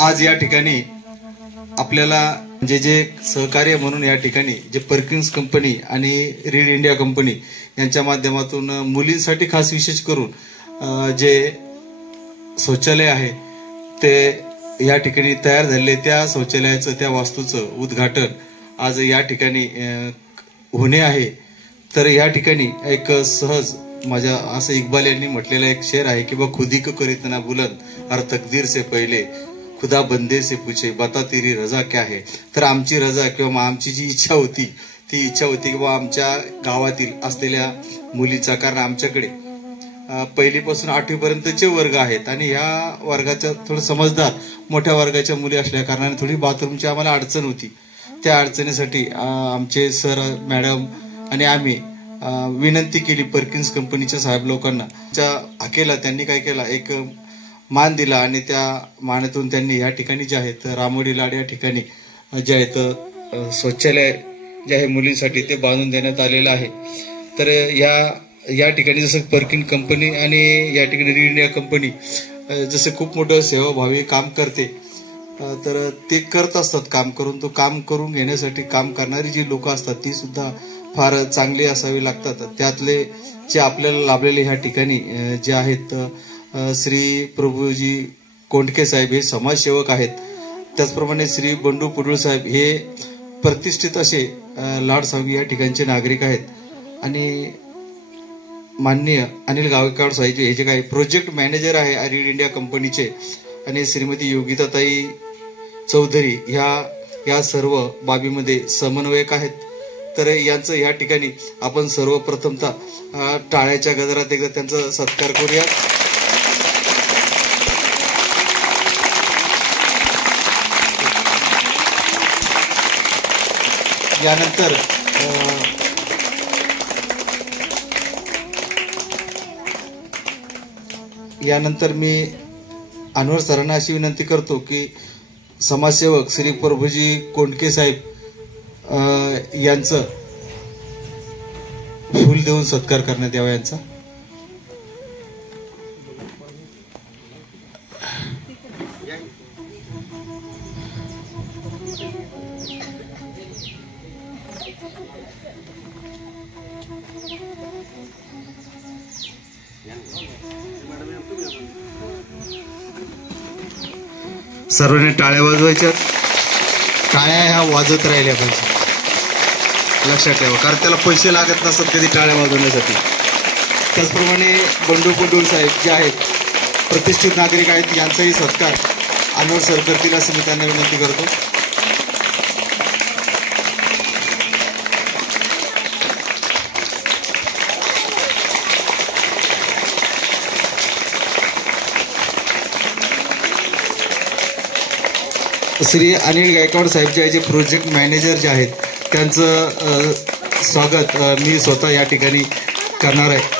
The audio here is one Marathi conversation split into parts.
आज या ठिकाणी आपल्याला जे सहकार्य म्हणून या ठिकाणी जे पर्किन्स कंपनी आणि रीड इंडिया कंपनी यांच्या माध्यमातून मुलींसाठी खास विशेष करून जे शौचालय आहे ते या ठिकाणी तयार झालेले, त्या शौचालयाचं त्या वास्तूचं उद्घाटन आज या ठिकाणी होणे आहे। तर या ठिकाणी एक सहज माझ्या असं इक्बाल यांनी म्हटलेला एक शेर आहे की बा खुदी को करे इतना बुलंद और तकदीर से पहिले खुदा बंदे से पूछे बता तेरी रजा क्या है। तर आमची रजा किंवा आमची जी इच्छा होती ती इच्छा होती की बा आमच्या गावातील असलेल्या मुलीचा, कारण आमच्याकडे पहिलीपासून 8वी पर्यंतचे वर्ग आहेत आणि ह्या वर्गाच्या थोडं समजदार मोठ्या वर्गाच्या मुली असल्या कारणाने थोडी बाथरूमची आम्हाला अडचण होती। त्या अडचणीसाठी आमचे सर मॅडम आणि आम्ही विनंती केली पर्किन्स कंपनीच्या साहेब लोकांना। त्या हाकेला त्यांनी काय केला, एक मान दिला आणि त्या मानातून त्यांनी या ठिकाणी जे आहेत रामोडी लाड या ठिकाणी जे आहेत शौचालय जे आहे मुलींसाठी ते बांधून देण्यात आलेलं आहे। तर या ठिकाणी जसं पर्किन कंपनी आणि या ठिकाणी रीड इंडिया कंपनी जसं खूप मोठं सेवाभावी काम करते, तर ते करत असतात काम करून, तो काम करून घेण्यासाठी काम करणारी जी लोक असतात ती सुद्धा फार चांगली असावी लागतात। त्यातले जे आपल्याला लाभलेले ह्या ठिकाणी जे आहेत श्री प्रभूजी कोंडके साहेब हे समाजसेवक आहेत, त्याचप्रमाणे श्री बंडू पुडुळ साहेब हे प्रतिष्ठित असे लाडसांगी या ठिकाणचे नागरिक आहेत आणि माननीय अनिल गावकड साहेब हे जे काही प्रोजेक्ट मॅनेजर आहे रीड इंडिया कंपनीचे आणि श्रीमती योगिताताई चौधरी ह्या सर्व बाबीमध्ये समन्वयक आहेत। तर यांचं या ठिकाणी आपण सर्वप्रथमतः टाळ्याच्या गजरात एकदा त्यांचा सत्कार करूया। यानंतर मी अनवर सरांना अशी विनंती करतो की समाजसेवक श्री प्रभूजी कोंडके साहेब यांचं फूल देऊन सत्कार करण्यात यावा यांचा। सर्वांनी टाळ्या वाजवायच्या, टाळ्या ह्या वाजत राहिल्या पाहिजे, लक्षात ठेवा, कारण त्याला पैसे लागत नसतात कधी टाळ्या वाजवण्यासाठी। त्याचप्रमाणे बंडू पुडुळ साहेब जे आहेत प्रतिष्ठित नागरिक आहेत, यांचाही सत्कार अनवर सर करतील असं मी त्यांना विनंती करतो। श्री अनिल गायकवाड साहेब जे प्रोजेक्ट मॅनेजर जे आहेत त्यांचं स्वागत मी स्वतः या ठिकाणी करणार आहे।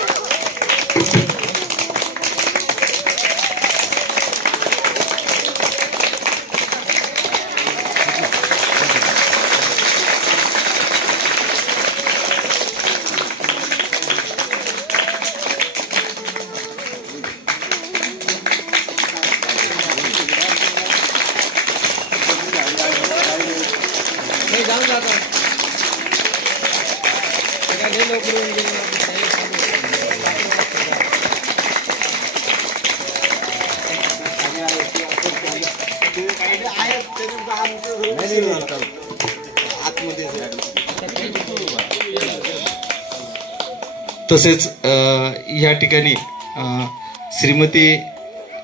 तसेच या ठिकाणी श्रीमती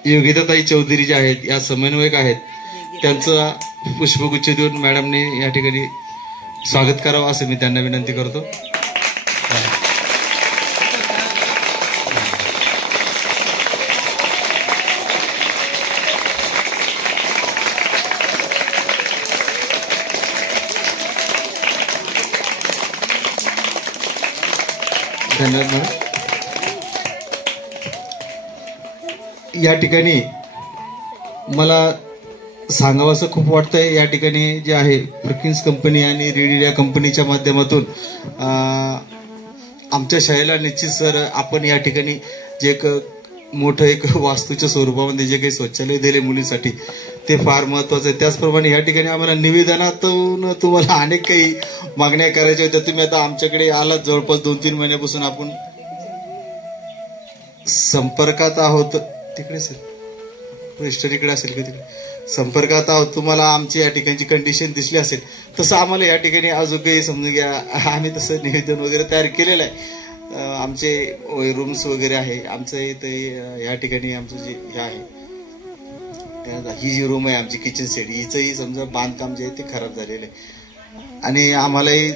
योगिताताई चौधरी जे आहेत या समन्वयक आहेत, त्यांचा पुष्पगुच्छ देऊन मॅडमने या ठिकाणी स्वागत करावं असं मी त्यांना विनंती करतो। धन्यवाद। या ठिकाणी मला सांगावंसं खूप वाटतंय, या ठिकाणी जे आहे पर्किन्स कंपनी आणि रीड इंडिया कंपनीच्या माध्यमातून आमच्या शाळेला निश्चित सर आपण या ठिकाणी जे एक मोठं एक वास्तूच्या स्वरूपामध्ये जे काही शौचालय दिले मुलींसाठी ते फार महत्वाचं आहे. त्याचप्रमाणे या ठिकाणी आम्हाला निवेदनातून तुम्हाला अनेक काही मागण्या करायच्या होत्या. तुम्ही आता आमच्याकडे आलात, जवळपास 2-3 महिन्यापासून आपण संपर्कात आहोत. तिकडे सर रजिस्टरीकडे असेल का तिकडे संपर्कात आहोत. तुम्हाला आमची या ठिकाणची कंडिशन दिसली असेल तसं आम्हाला या ठिकाणी अजून काही समजून घ्या, आम्ही तसं निवेदन वगैरे तयार केलेलं आहे. आमचे रूम्स वगैरे आहे. आमचं इथे या ठिकाणी आमचं जे हे आहे, ही जी रूम आहे आमची किचन सेट, हिचंही समजा बांधकाम जे आहे ते खराब झालेलं आहे. आणि आम्हालाही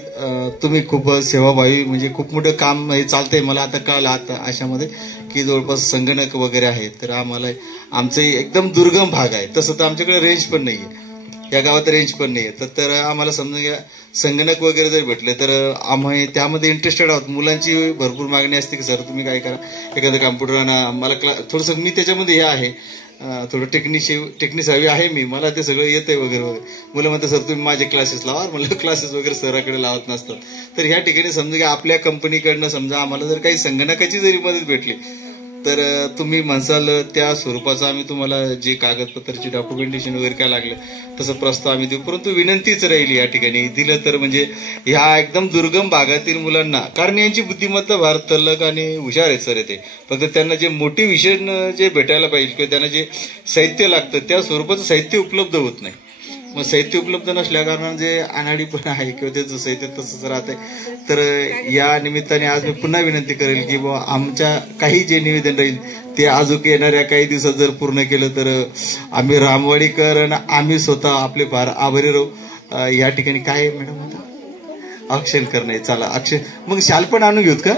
तुम्ही खूप सेवाभावी म्हणजे खूप मोठं काम हे चालतंय. मला आता कळलं आता अशामध्ये की जवळपास संगणक वगैरे आहे. तर आम्हाला आमचं एकदम दुर्गम भाग आहे, तसं तर आमच्याकडे रेंज पण नाहीये, या गावात रेंज पण नाहीये. तर आम्हाला समजून घ्या संगणक वगैरे जर भेटले तर आम्ही त्यामध्ये इंटरेस्टेड आहोत. मुलांची भरपूर मागणी असते की सर तुम्ही काय करा एखादं कॉम्प्युटर आणा. मला थोडंसं मी त्याच्यामध्ये हे आहे, थोडं टेक्निक्स हवी आहे मी, मला ते सगळं येतंय वगैरे वगैरे. मुलं म्हणतात सर तुम्ही माझे क्लासेस लावा. मला क्लासेस वगैरे सराकडे लावत नसतात. तर ह्या ठिकाणी समजा की आपल्या कंपनीकडनं समजा आम्हाला जर काही संगणकाची जरी मदत भेटली तर तुम्ही म्हणसाल त्या स्वरूपाचं आम्ही तुम्हाला जे कागदपत्राची डॉक्युमेंटेशन वगैरे काय लागलं तसं प्रस्ताव आम्ही देऊ. परंतु विनंतीच राहिली या ठिकाणी दिलं तर म्हणजे ह्या एकदम दुर्गम भागातील मुलांना, कारण यांची बुद्धिमत्ता फार तल्लख आणि हुशार आहेत सर येते, फक्त त्यांना जे मोटिवेशन जे भेटायला पाहिजे किंवा त्यांना जे साहित्य लागतं त्या स्वरूपाचं साहित्य उपलब्ध होत नाही. मग साहित्य उपलब्ध नसल्या कारणाने जे अनाडी पण आहे किंवा त्याचं साहित्य तसंच राहतंय. तर या निमित्ताने आज मी पुन्हा विनंती करेल की बाबा आमच्या काही जे निवेदन राहील ते अजून येणाऱ्या काही दिवसात जर पूर्ण केलं तर आम्ही रामवाडीकर आणि आम्ही स्वतः आपले फार आभारी राहू. या ठिकाणी काय मॅडम आता अक्षर करणे, चला अक्षर मग शाल पण आणून घेऊत का?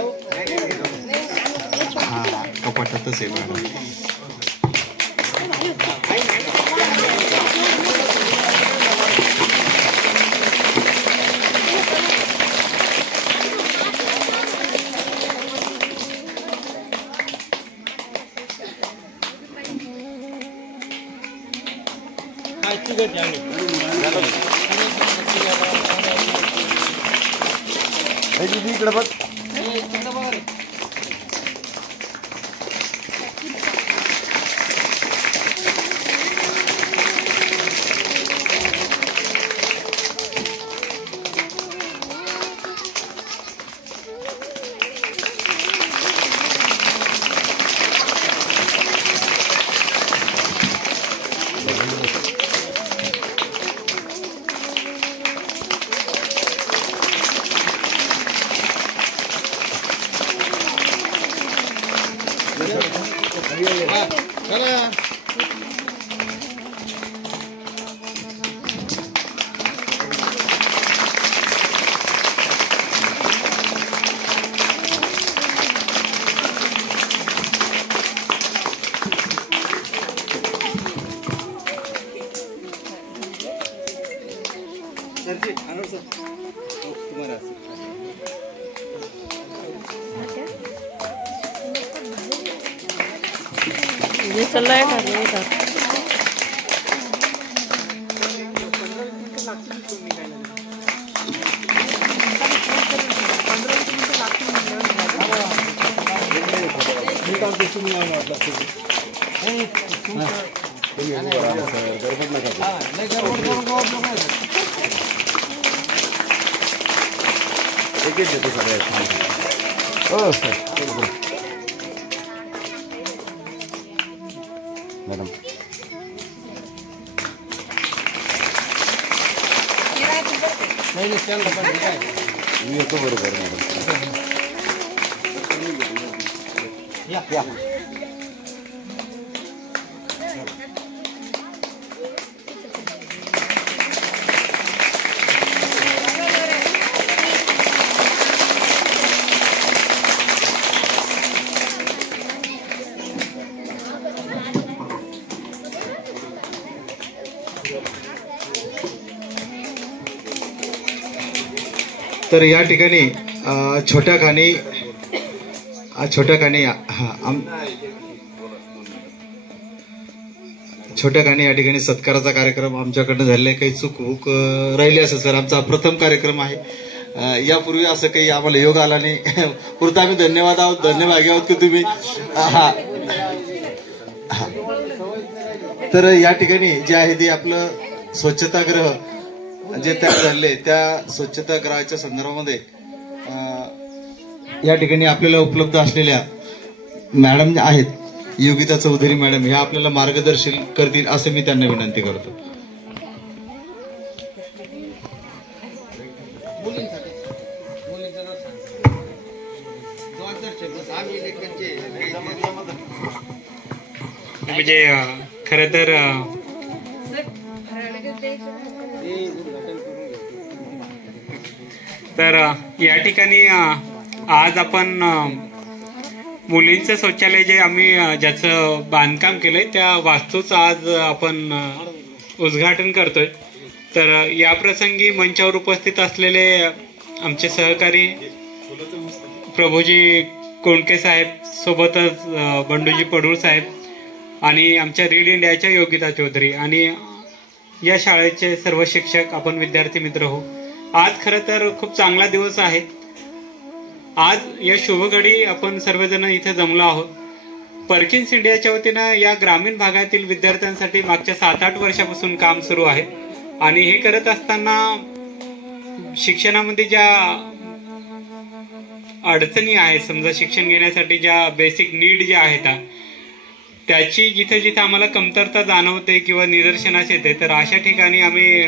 हा कपाटातच आहे मॅडम. इकडे बघ ये चल रहा है का नहीं का मॅडम मी येतो बरोबर मॅडम. तर या ठिकाणी छोट्या खाणी या ठिकाणी सत्काराचा कार्यक्रम आमच्याकडनं झालेला आहे. काही चूक राहिली असेल सर, आमचा प्रथम कार्यक्रम आहे. यापूर्वी असं काही आम्हाला योग आला नाही. पुरता आम्ही धन्यवाद आहोत, धन्यवाद आहोत की तुम्ही तर या ठिकाणी जे आहे ते आपलं स्वच्छतागृह जे तयार झाले त्या स्वच्छतागृहाच्या संदर्भामध्ये या ठिकाणी आपल्याला उपलब्ध असलेल्या मॅडम आहेत योगिता चौधरी मॅडम, ह्या आपल्याला मार्गदर्शन करतील असं मी त्यांना विनंती करतो. म्हणजे खरं तर या ठिकाणी आज आपण मुलींचं शौचालय जे आम्ही ज्याचं बांधकाम केलंय त्या वास्तूचं आज आपण उद्घाटन करतोय. तर या प्रसंगी मंचावर उपस्थित असलेले आमचे सहकारी प्रभूजी कोंडके साहेब, सोबतच बंडूजी पडूळ साहेब आणि आमच्या रीड इंडियाच्या योगिता चौधरी आणि या शाळेचे सर्व शिक्षक, आपण विद्यार्थी मित्र हो. आज खरं तर खूप चांगला दिवस आहे. आज या शुभघडी आपण सर्वजण इथे जमलो आहोत. पर्किन्स इंडियाच्या वतीनं या ग्रामीण भागातील विद्यार्थ्यांसाठी मागच्या 7-8 वर्षापासून काम सुरू आहे आणि हे करत असताना शिक्षणामध्ये ज्या अडचणी आहेत, समजा शिक्षण घेण्यासाठी ज्या बेसिक नीड ज्या आहेत त्याची जिथे जिथे आम्हाला कमतरता जाणवते किंवा निदर्शनास येते, तर अशा ठिकाणी आम्ही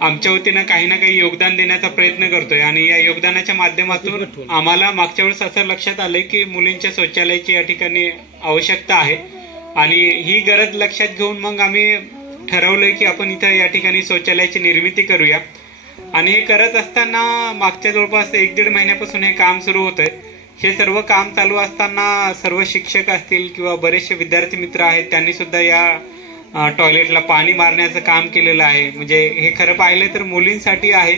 आमच्या वतीनं काही ना काही योगदान देण्याचा प्रयत्न करतोय. आणि या योगदानाच्या माध्यमातून आम्हाला मागच्या वेळेस असं लक्षात आलंय की मुलींच्या शौचालयाची या ठिकाणी आवश्यकता आहे आणि ही गरज लक्षात घेऊन मग आम्ही ठरवलंय की आपण इथं या ठिकाणी शौचालयाची निर्मिती करूया. आणि हे करत असताना मागच्या जवळपास 1-1.5 महिन्यापासून हे काम सुरू होतंय. हे सर्व काम चालू असताना सर्व शिक्षक असतील किंवा बरेचसे विद्यार्थी मित्र आहेत, त्यांनी सुद्धा या टॉयलेटला पाणी मारण्याचं काम केलेलं आहे. म्हणजे हे खरं पाहिलं तर मुलींसाठी आहे,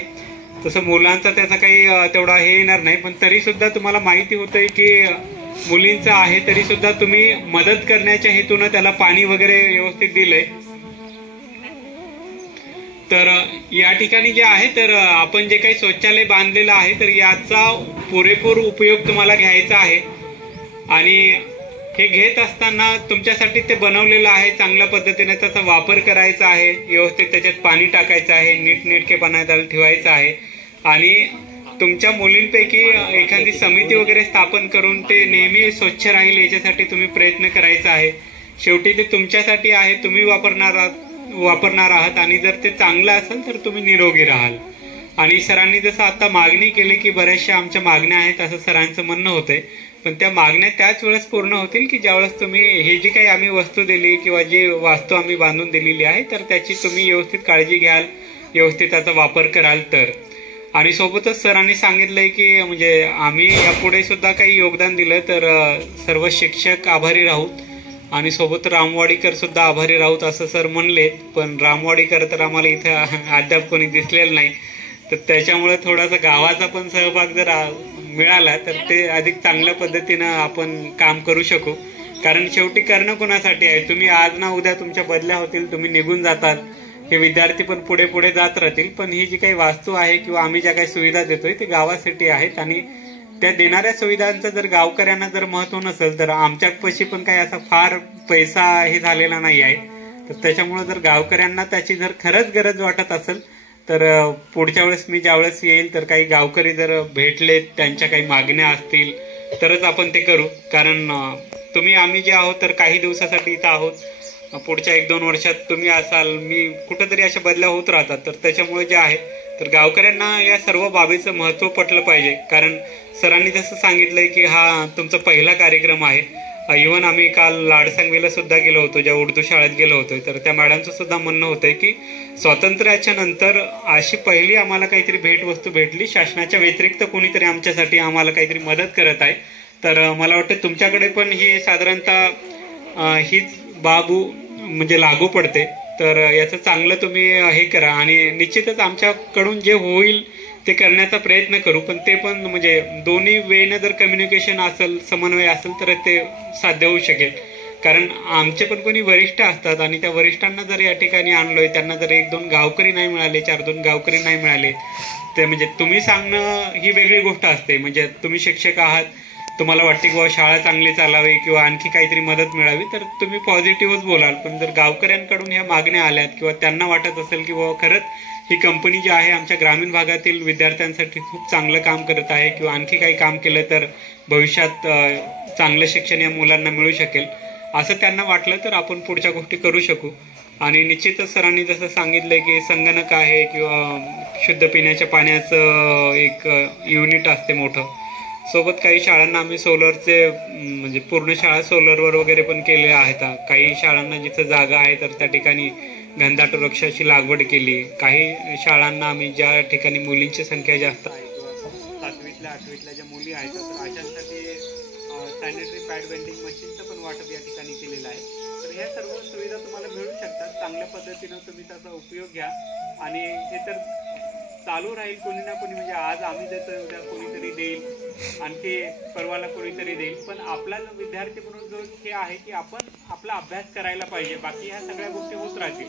तसं मुलांचा त्याचा काही तेवढा हे येणार नाही, पण तरी सुद्धा तुम्हाला माहिती होतंय की मुलींचं आहे तरी सुद्धा तुम्ही मदत करण्याच्या हेतून त्याला पाणी वगैरे व्यवस्थित दिलंय. तर या ठिकाणी जे आहे तर आपण जे काही शौचालय बांधलेलं आहे तर याचा पुरेपूर उपयोग तुम्हाला घ्यायचा आहे आणि हे घेत असताना तुमच्यासाठी ते बनवलेलं आहे, चांगल्या पद्धतीने त्याचा वापर करायचा आहे, व्यवस्थित त्याच्यात पाणी टाकायचं आहे, नीटनेटकेपणा त्याला ठेवायचा आहे आणि तुमच्या मुलींपैकी एखादी समिती वगैरे स्थापन करून ते नेहमी स्वच्छ राहील याच्यासाठी तुम्ही प्रयत्न करायचा आहे. शेवटी ते तुमच्यासाठी आहे, तुम्ही वापरणार आहात आणि जर ते चांगलं असेल तर तुम्ही निरोगी राहाल. आणि सरांनी जसं आता मागणी केली की बऱ्याचशा आमच्या मागण्या आहेत असं सरांचं म्हणणं होतंय, पण त्या मागण्या त्याच वेळेस पूर्ण होतील की ज्यावेळेस तुम्ही हे जी काही आम्ही वस्तू दिली किंवा जी वास्तू आम्ही बांधून दिलेली आहे तर त्याची तुम्ही व्यवस्थित काळजी घ्याल, व्यवस्थित त्याचा वापर कराल तर. आणि सोबतच सरांनी सांगितलंय की म्हणजे आम्ही यापुढे सुद्धा काही योगदान दिलं तर सर्व शिक्षक आभारी राहूत आणि सोबत रामवाडीकर सुद्धा आभारी राहूत असं सर म्हणलेत. पण रामवाडीकर तर आम्हाला इथं अद्याप कोणी दिसलेलं नाही, तर त्याच्यामुळे थोडासा गावाचा पण सहभाग जर मिळाला तर ते अधिक चांगल्या पद्धतीनं आपण काम करू शकू. कारण शेवटी करणं कोणासाठी आहे, तुम्ही आज ना उद्या तुमच्या बदल्या होतील, तुम्ही निघून जातात, हे विद्यार्थी पण पुढे पुढे जात राहतील, पण ही जी काही वास्तू आहे किंवा आम्ही ज्या काही सुविधा देतोय ते गावासाठी आहेत आणि त्या देणाऱ्या सुविधांचं जर गावकऱ्यांना जर महत्व नसेल तर आमच्यापाशी पण काही असा फार पैसा हे झालेला नाही आहे. तर त्याच्यामुळे जर गावकऱ्यांना त्याची जर खरंच गरज वाटत असेल तर पुढच्या वेळेस मी ज्यावेळेस येईल तर काही गावकरी जर भेटले, त्यांच्या काही मागण्या असतील तरच आपण ते करू. कारण तुम्ही आम्ही जे आहोत तर काही दिवसासाठी इथं आहोत, पुढच्या 1-2 वर्षात तुम्ही असाल, मी कुठंतरी अशा बदल्या होत राहतात. तर त्याच्यामुळे जे आहे तर गावकऱ्यांना या सर्व बाबीचं महत्व पटलं पाहिजे. कारण सरांनी जसं सांगितलंय की हा तुमचा पहिला कार्यक्रम आहे. इव्हन आम्ही काल लाडसांगवीला सुद्धा गेलो होतो, ज्या उर्दू शाळेत गेलो होतो, तर त्या मॅडमचं सुद्धा म्हणणं होतंय की स्वातंत्र्याच्या नंतर अशी पहिली आम्हाला काहीतरी भेटवस्तू भेटली, शासनाच्या व्यतिरिक्त कोणीतरी आमच्यासाठी आम्हाला काहीतरी मदत करत आहे. तर मला वाटतं तुमच्याकडे पण ही साधारणतः हीच बाबू म्हणजे लागू पडते. तर याचं चांगलं तुम्ही हे करा आणि निश्चितच आमच्याकडून जे होईल ते करण्याचा प्रयत्न करू. पण ते पण म्हणजे दोन्ही वेळेनं जर कम्युनिकेशन असेल, समन्वय असेल तर ते साध्य होऊ शकेल. कारण आमचे पण कोणी वरिष्ठ असतात आणि त्या वरिष्ठांना जर या ठिकाणी आणलोय, त्यांना जर 1-2 गावकरी नाही मिळाले, 4-2 गावकरी नाही मिळाले, ते म्हणजे तुम्ही सांगणं ही वेगळी गोष्ट असते. म्हणजे तुम्ही शिक्षक आहात, तुम्हाला वाटते की बाबा शाळा चांगली चालावी किंवा आणखी काहीतरी मदत मिळावी तर तुम्ही पॉझिटिव्हच बोलाल. पण जर गावकऱ्यांकडून ह्या मागण्या आल्यात किंवा त्यांना वाटत असेल की बाबा खरंच ही कंपनी जी आहे आमच्या ग्रामीण भागातील विद्यार्थ्यांसाठी खूप चांगलं काम करत आहे किंवा आणखी काही काम केलं तर भविष्यात चांगलं शिक्षण या मुलांना मिळू शकेल असं त्यांना वाटलं तर आपण पुढच्या गोष्टी करू शकू. आणि निश्चितच सरांनी जसं सांगितलंय की संगणक आहे किंवा शुद्ध पिण्याच्या पाण्याचं एक युनिट असते मोठं. सोबत काही शाळांना आम्ही सोलरचे म्हणजे पूर्ण शाळा सोलरवर वगैरे पण केले आहेत. काही शाळांना जिथं जागा आहे तर त्या ठिकाणी घनदाट वृक्षाची लागवड केली. काही शाळांना आम्ही ज्या ठिकाणी मुलींची संख्या जास्त आहे किंवा 7वीतल्या 8वीतल्या ज्या मुली आहेत तर अशांसाठी सॅनिटरी पॅड वेंडिंग मशीनचं पण वाटप या ठिकाणी केलेलं आहे. तर ह्या सर्व सुविधा तुम्हाला मिळू शकतात. चांगल्या पद्धतीनं तुम्ही त्याचा उपयोग घ्या आणि हे तर चालू राहील. कोणी ना कोणी म्हणजे आज आम्ही देतोय उद्या कोणीतरी देईल, आणखी परवाला कोणीतरी देईल. पण आपला विद्यार्थी म्हणून जो हे आहे की आपण आपला अभ्यास करायला पाहिजे. बाकी ह्या सगळ्या गोष्टी होत राहतील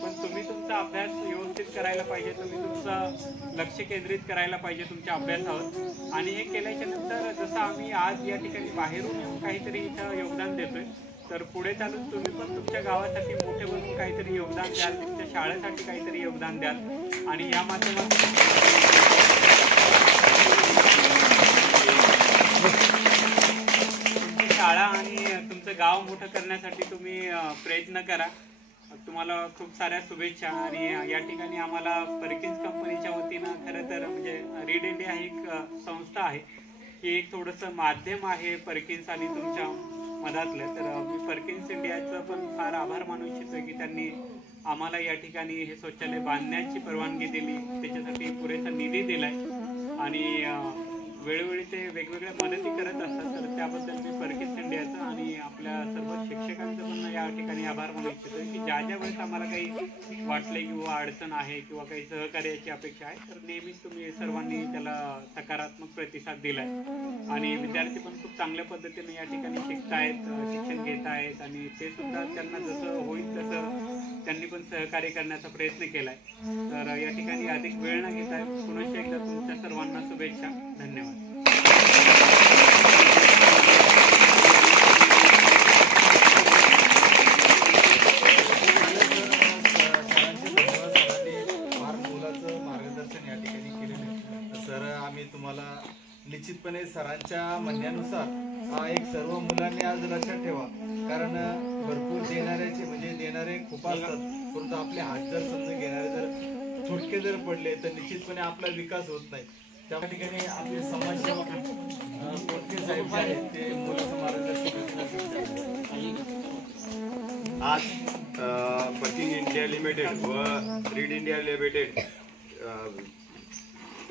पण तुम्ही तुमचा अभ्यास व्यवस्थित करायला पाहिजे. तुम्ही तुमचं लक्ष केंद्रित करायला पाहिजे तुमच्या अभ्यासावर. आणि हे केल्याच्या नंतर जसं आम्ही आज या ठिकाणी बाहेरून येऊन काहीतरी इथं योगदान देतोय तर पुढे चालून तुम्ही पण तुमच्या गावासाठी मोठे बनून काहीतरी योगदान द्याल, तुमच्या शाळेसाठी काहीतरी योगदान द्याल. आणि या माध्यमातून तुमची शाळा आणि तुमचं गाव मोठं करण्यासाठी तुम्ही प्रयत्न करा. तुम्हाला खूप साऱ्या शुभेच्छा. आणि या ठिकाणी आम्हाला पर्किन्स कंपनीच्या वतीनं खरं तर म्हणजे रीड इंडिया ही एक संस्था आहे, ही एक थोडंसं माध्यम आहे पर्किन्स आणि तुमच्या मधातलं. तर मी पर्किन्स इंडियाचं पण फार आभार मानू इच्छितोय की त्यांनी आम्हाला या ठिकाणी हे शौचालय बांधण्याची परवानगी दिली, त्याच्यासाठी पुरेसा निधी दिलाय आणि वेळोवेळी ते वेगवेगळ्या मदती करत असतात. तर त्याबद्दल मी पर्किन्स इंडियाचं आणि आपल्या सर्व शिक्षकांचं पण या ठिकाणी आभार मानू इच्छितोय की ज्या ज्या वेळेस आम्हाला काही वाटलंय किंवा अडचण आहे किंवा काही सहकार्याची अपेक्षा आहे तर नेहमीच तुम्ही सर्वांनी त्याला सकारात्मक प्रतिसाद दिलाय. आणि विद्यार्थी पण खूप चांगल्या पद्धतीने या ठिकाणी शिकतायत, शिक्षण घेत आहेत आणि ते सुद्धा त्यांना जसं होईल तसं त्यांनी पण सहकार्य करण्याचा प्रयत्न केलाय. तर या ठिकाणी अधिक वेळ न घेता पुनश्च एकदा तुमच्या सर्वांना शुभेच्छा. धन्यवाद. मार्गदर्शन या ठिकाणी केलेलं सर, आम्ही तुम्हाला निश्चितपणे सरांच्या म्हणण्यानुसार हा एक सर्व मुलांनी आज लक्षात ठेवा. कारण भरपूर देणारे खूप असतात परंतु आपले हात जर समजून घेणारे जर थोडके जर पडले तर निश्चितपणे आपला विकास होत नाही. त्या ठिकाणी आपले समाजसेवक कोणते साहेब आहेत ते मुलाचं मार्गदर्शन. आज पर्किन्स इंडिया लिमिटेड व read India limited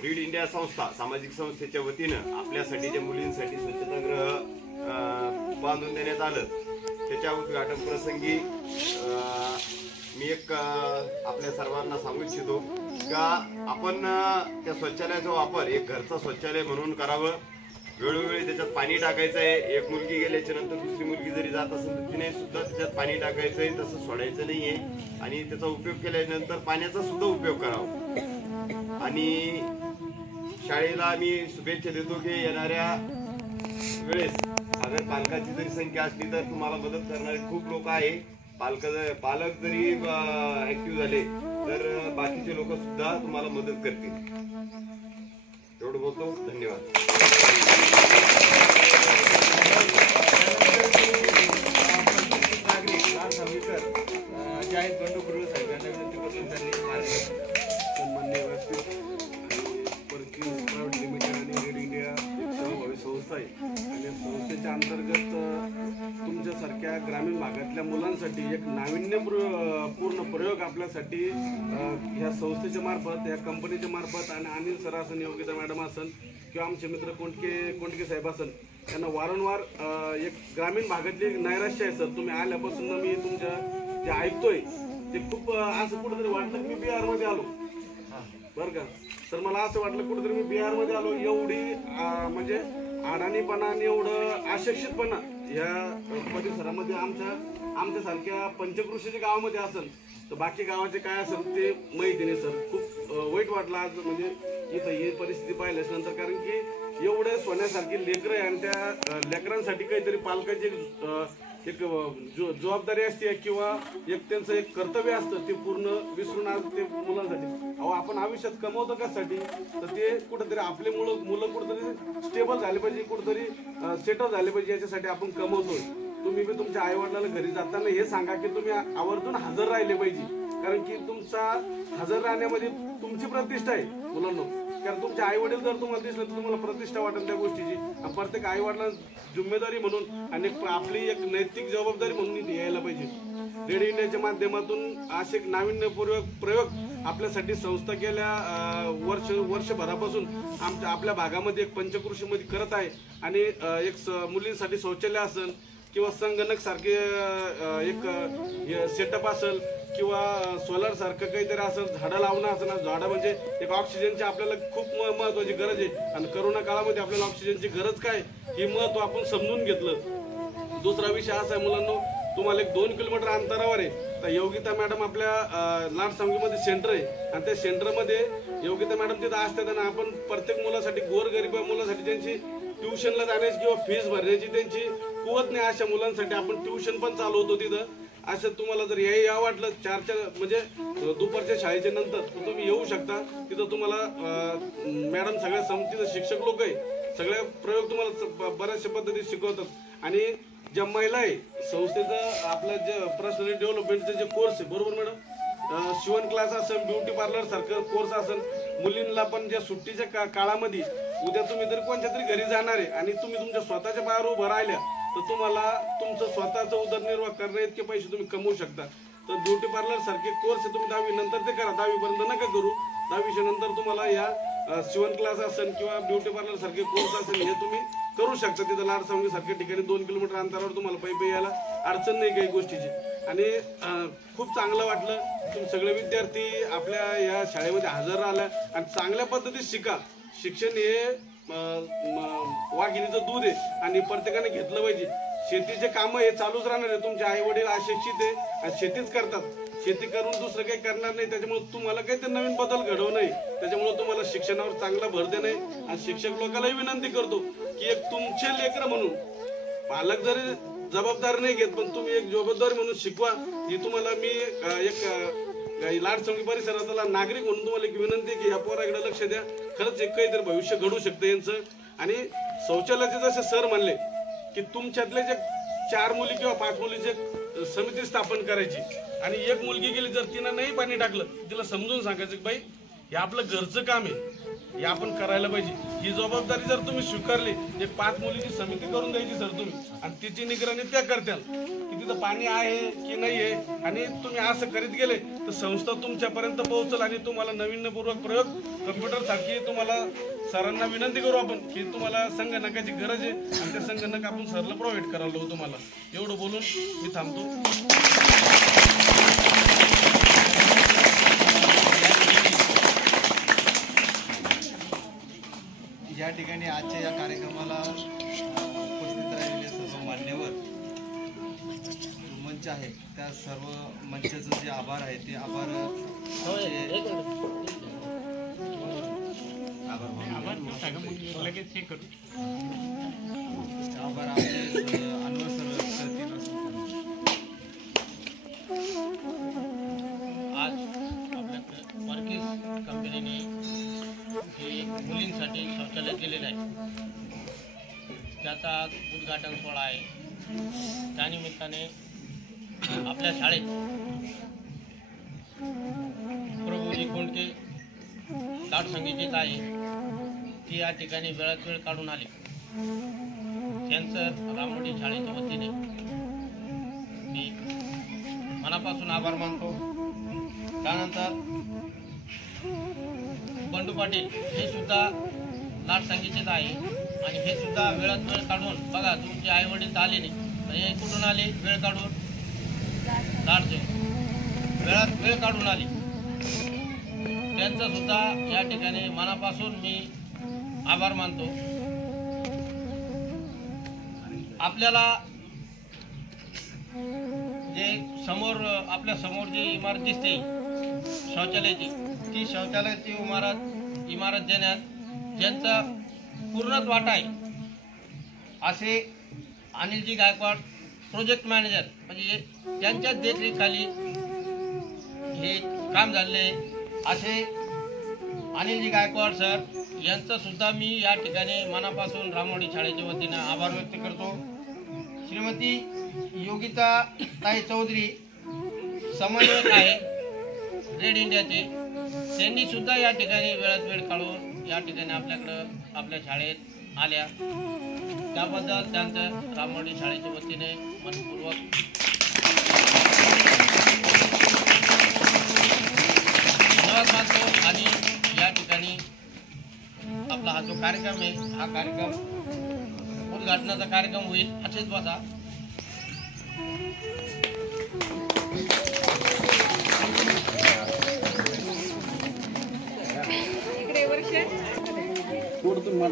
read India संस्था सामाजिक संस्थेच्या वतीनं आपल्यासाठी ज्या मुलींसाठी स्वच्छतागृह बांधून देण्यात आलं त्याच्या उद्घाटन प्रसंगी मी एक आपल्या सर्वांना सांगू इच्छितो का आपण त्या शौचालयाचा वापर एक घरचं शौचालय म्हणून करावं. वेळोवेळी त्याच्यात पाणी टाकायचं आहे. एक मुलगी गेल्याच्या नंतर दुसरी मुलगी जरी जात असेल तर तिने सुद्धा त्याच्यात पाणी टाकायचं आहे, तसं सोडायचं नाहीये. आणि त्याचा उपयोग केल्यानंतर पाण्याचा सुद्धा उपयोग करावा. आणि शाळेला मी शुभेच्छा देतो की येणाऱ्या वेळेस अगर पालकांची जरी संख्या असली तर तुम्हाला मदत करणारे खूप लोक आहे. पालक जरी ऍक्टिव्ह झाले तर बाकीचे लोक सुद्धा तुम्हाला मदत करतील. एवढं बोलतो. धन्यवाद. जे आहेत बंडू साहेबांना विनंती करून त्यांनी सन्मान्य व्यासपीठ पर्किन्स प्रायव्हेट लिमिटेड आणि रीड इंडिया एक सहभागी संस्था आहे आणि या संस्थेच्या अंतर्गत तुमच्यासारख्या ग्रामीण भागातल्या मुलांसाठी एक नाविन्यपूर्ण प्रयोग आपल्यासाठी ह्या संस्थेच्या मार्फत या कंपनीच्या मार्फत आणि अनिल सर असन, योगिता मॅडम असन किंवा आमचे मित्र कोंडके साहेब असन त्यांना वारंवार एक ग्रामीण भागातली एक नैराश्य आहे सर. तुम्ही आल्यापासून मी तुमच्या जे ऐकतोय ते खूप असं कुठेतरी वाटलं की मी बिहारमध्ये आलो बरं का सर. मला असं वाटलं कुठेतरी मी बिहारमध्ये आलो. एवढी म्हणजे अडाणीपणा आणि एवढं अशिक्षितपणा या परिसरामध्ये आमच्यासारख्या पंचक्रोशीच्या गावामध्ये असेल तर बाकी गावाचे काय असेल ते माहिती नाही सर. खूप वाईट वाटलं आज म्हणजे इथं ही परिस्थिती पाहिल्याच नंतर, कारण की एवढे सोन्यासारखी लेकरं आहे आणि त्या लेकरांसाठी काहीतरी पालकांची एक जबाबदारी असते किंवा एक त्यांचं एक कर्तव्य असतं ते पूर्ण विसरून आज ते मुलांसाठी. अहो आपण आयुष्यात कमवतो कशासाठी, तर ते कुठेतरी आपले मुलं कुठेतरी स्टेबल झाले पाहिजे, कुठेतरी सेटल झाले पाहिजे, याच्यासाठी आपण कमवतोय. तुम्ही बी तुमच्या आई वडिलांना घरी जाताना हे सांगा की तुम्ही आवर्जून हजर राहिले पाहिजे, कारण की तुमचा हजर राहण्यामध्ये तुमची प्रतिष्ठा आहे मुलांना. कारण तुमचे आई वडील जर तुम्हाला दिसले तर तुम्हाला प्रतिष्ठा वाटेल त्या गोष्टीची. प्रत्येक आई वडिलांना जिम्मेदारी म्हणून आणि आपली एक नैतिक जबाबदारी म्हणून इथे यायला पाहिजे. रेडिओ इंडियाच्या माध्यमातून असे नाविन्यपूर्वक प्रयोग आपल्यासाठी संस्था गेल्या वर्षभरापासून आपल्या भागामध्ये एक पंचकृषीमध्ये करत आहे. आणि एक मुलींसाठी शौचालय असेल किंवा संगणक सारखे एक सेटअप असेल किंवा सोलार सारखं काहीतरी असेल, झाडं लावणं असेल. झाडं म्हणजे एक ऑक्सिजनची आपल्याला खूप महत्वाची गरज आहे आणि करोना काळामध्ये आपल्याला ऑक्सिजनची गरज काय हे महत्व आपण समजून घेतलं. दुसरा विषय असा आहे मुलांनो, तुम्हाला एक 2 किलोमीटर अंतरावर आहे तर योगिता मॅडम आपल्या लाडसांगीमध्ये सेंटर आहे आणि त्या सेंटरमध्ये योगिता मॅडम तिथं असतात आणि आपण प्रत्येक मुलासाठी गोरगरीब मुलासाठी त्यांची ट्युशनला जाण्याची किंवा फीस भरण्याची त्यांची कुवत नाही अशा मुलांसाठी आपण ट्युशन पण चालवतो तिथं. असं तुम्हाला जर या वाटलं 4च्या म्हणजे दुपारच्या शाळेच्या नंतर तर तुम्ही येऊ शकता. तिथं तुम्हाला मॅडम सगळ्या तिथं शिक्षक लोक आहे, सगळे प्रयोग तुम्हाला बऱ्याचशा पद्धतीत शिकवतात. आणि ज्या महिला आहे संस्थेचं आपलं जे पर्सनॅलिटी डेव्हलपमेंटचे जे कोर्स आहे, बरोबर मॅडम, शिवण क्लास असेल, ब्युटी पार्लर सारखं कोर्स असेल, मुलींना पण ज्या सुट्टीच्या काळामध्ये उद्या तुम्ही जर कोणत्या तरी घरी जाणार आहे आणि तुम्ही तुमच्या स्वतःच्या पायावर उभं राहिल्या तर तुम्हाला तुमचं स्वतःचा उदरनिर्वाह करण्या इतके पैसे तुम्ही कमवू शकता. तर ब्युटी पार्लर सारखे कोर्स तुम्ही 10वी नंतर ते करा, 10वी पर्यंत नका करू. 10वीच्या नंतर तुम्हाला या शिवण क्लास असेल किंवा ब्युटी पार्लर सारखे कोर्स असेल हे तुम्ही करू शकता. तिथं लाडसांगी सारख्या ठिकाणी 2 किलोमीटर अंतरावर तुम्हाला पै यायला अडचण नाही काही गोष्टीची. आणि खूप चांगलं वाटलं तुम्ही सगळे विद्यार्थी आपल्या या शाळेमध्ये हजर राहिला आणि चांगल्या पद्धतीत शिका. शिक्षण हे वाघिणीचं दूध आहे आणि प्रत्येकाने घेतलं पाहिजे. शेतीचे कामं हे चालूच राहणार आहे. तुमचे आई वडील अशिक्षित आहे आणि शेतीच करतात, शेती करून दुसरं काही करणार नाही. त्याच्यामुळे तुम्हाला काही ते नवीन बदल घडवणं आहे. त्याच्यामुळे तुम्हाला शिक्षणावर चांगला भर देणं आणि शिक्षक लोकांनाही विनंती करतो की एक तुमचे लेकरं म्हणून पालक जरी जबाबदारी नाही घेत पण तुम्ही एक जबाबदारी म्हणून शिकवा. ही तुम्हाला मी एक लाडसांगी परिसरातला नागरिक म्हणून तुम्हाला एक विनंती की या पोराकडे लक्ष द्या. खरंच एक काहीतरी भविष्य घडू शकतं यांचं. आणि शौचालयाचे जसे सर म्हणले की तुमच्यातले जे 4 मुली किंवा 5 मुलीचे समिती स्थापन करायची आणि एक मुलगी गेली जर तिनं नाही पाणी टाकलं तिला समजून सांगायचं की बाई हे आपलं घरचं काम आहे, हे आपण करायला पाहिजे. ही जबाबदारी जर तुम्ही स्वीकारली, एक 5 मुलीची समिती करून द्यायची सर तुम्ही आणि तिची निगराणी त्या करत्याल की तिथं पाणी आहे की नाही आहे. आणि तुम्ही असं करीत गेले तर संस्था तुमच्यापर्यंत पोहोचल आणि तुम्हाला नाविन्यपूर्वक प्रयोग कम्प्युटर सारखी तुम्हाला सरांना विनंती करू आपण की तुम्हाला संगणकाची गरज आहे आणि ते संगणक आपण सरला प्रोव्हाइड करायला लावू तुम्हाला. एवढं बोलून मी थांबतो. या ठिकाणी आजच्या या कार्यक्रमाला उपस्थित राहिलेले सर्व मान्यवर मंच आहे त्या सर्व मंचाचं जे आभार आहे ते आभार आमचे अनवर सर करतील. आज आपल्याकडे पर्किन्स कंपनीने जे मुलींसाठी शौचालय केलेलं आहे त्याचा आज उद्घाटन सोहळा आहे. त्यानिमित्ताने आपल्या शाळेत प्रभूजी कोंडके लाडसांगीचीच आहे ती या ठिकाणी वेळात वेळ काढून आली. त्यांचं रामोटी शाळेच्या वतीने मी मनापासून आभार मानतो. त्यानंतर बंडू पाटील हे सुद्धा लाडसांगीचेच आहे आणि हे सुद्धा वेळात वेळ काढून बघा तुमचे आई वडील आले नाही हे कुठून आले वेळ काढून लाडचे वेळात वेळ काढून आले. त्यांचा सुद्धा या ठिकाणी मनापासून मी आभार मानतो. आपल्याला जे समोर आपल्या समोर जी इमारत दिसते शौचालयाची शासकीय शौचालयाची इमारत देण्यात ज्यांचा पूर्णच वाटा आहे असे अनिलजी गायकवाड प्रोजेक्ट मॅनेजर, म्हणजे त्यांच्याच देखरेखीखाली हे काम झाले असे अनिलजी गायकवाड सर यांचं सुद्धा मी या ठिकाणी मनापासून रामवाडी शाळेच्या वतीनं आभार व्यक्त करतो. श्रीमती योगिता ताई चौधरी समन्वयक आहे रेड इंडियाचे, त्यांनी सुद्धा या ठिकाणी वेळात वेळ काढून या ठिकाणी आपल्याकडं आपल्या शाळेत आल्या, त्याबद्दल त्यांचं रामवाडी शाळेच्या वतीने मनपूर्वक धन्यवाद मानतो. आणि या ठिकाणी आपला हा जो कार्यक्रम आहे, हा कार्यक्रम उद्घाटनाचा कार्यक्रम होईल. असेच बसा.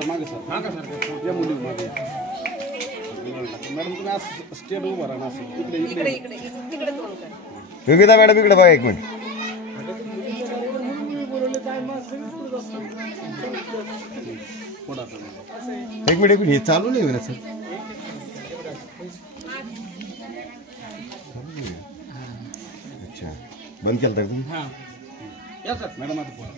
मागे सर या मुली मागे मॅडम, तुम्ही आज स्टेट उभं राहा असं इकडे योगिता मॅडम इकडे बघा एक मिनिट. एक मिनिट हे चालू नाही होईल सर. अच्छा, बंद केलं तर तुम्ही? मॅडम आता बोला.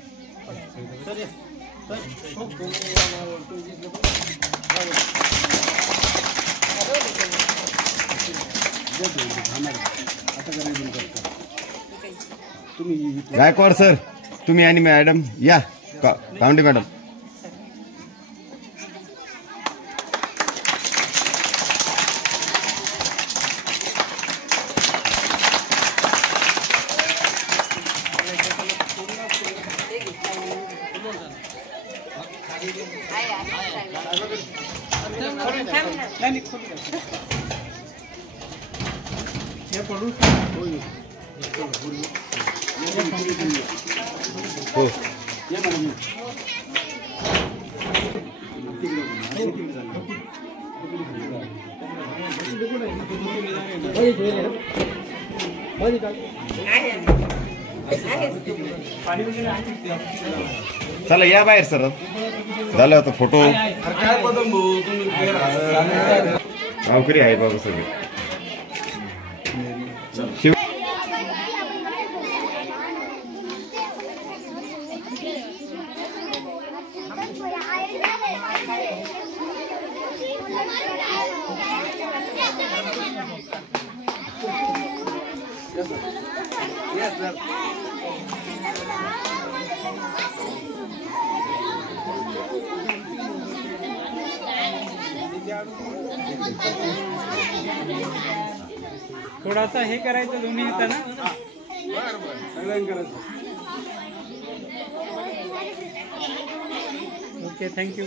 गायकवाड सर तुम्ही आणि मॅडम या, काउंटी मॅडम. हो चला या बाहेर सर. झालं आता फोटो. गावकरी आहे बाबा सगळे. थोडासा हे करायचं दोन्ही येतं ना. Okay, thank you.